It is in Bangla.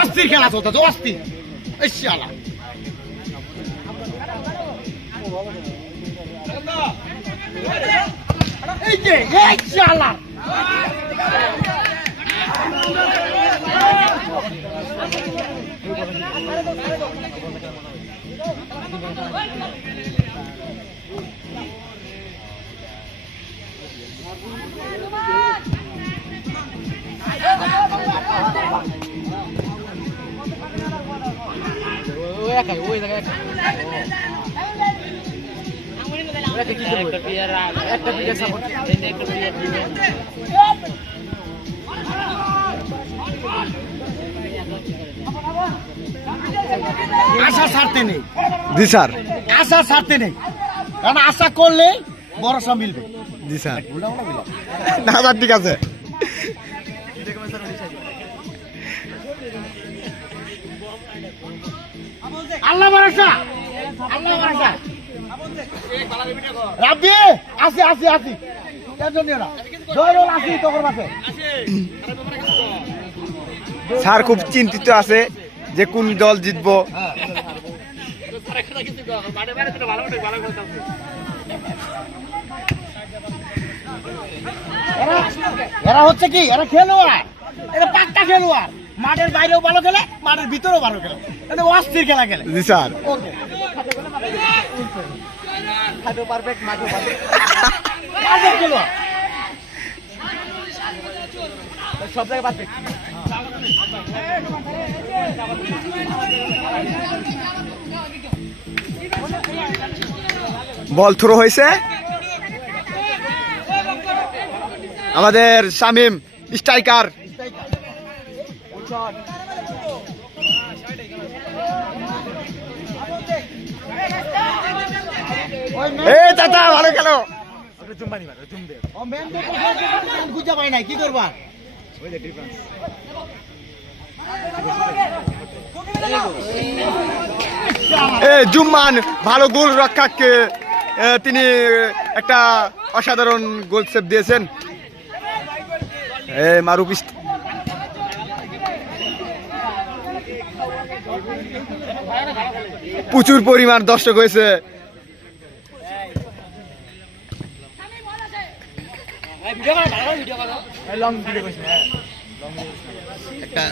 অস্থির খেলা চলতেছে, অস্থির। এই শালা এই যে এই শালা ওই জায়গায় আশা ছাড়তে নেই। জি স্যার, আশা ছাড়তে নেই, কারণ আশা করলে ভরসা মিলবে। জি স্যার। না স্যার, ঠিক আছে। আল্লাহ ভরসা, আল্লাহ ভরসা। রাব্বি আসি আসি আসি, টেনশন নিও না, জয়রুল আসি তোর কাছে। স্যার খুব চিন্তিত আছে যে কোন দল জিতবো। এরা হচ্ছে কি, এরা খেলোয়াড়, এরা পাক্কা খেলোয়াড়। মাঠের বাইরেও ভালো খেলে, মাঠের ভিতরেও ভালো খেলে, এটা অস্থির খেলা খেলে। জি স্যার। সব জায়গায় পারফেক্ট। বল থ্রো হয়েছে, আমাদের শামিম স্ট্রাইকার। এই চাচা ভালো খেলো। খুঁজে পাই নাই, কি করবা? জুম্মান ভালো গোল রক্ষককে তিনি একটা অসাধারণ গোল সেভ দিয়েছেন। মারুফ প্রচুর পরিমাণ দর্শক হয়েছে। একটা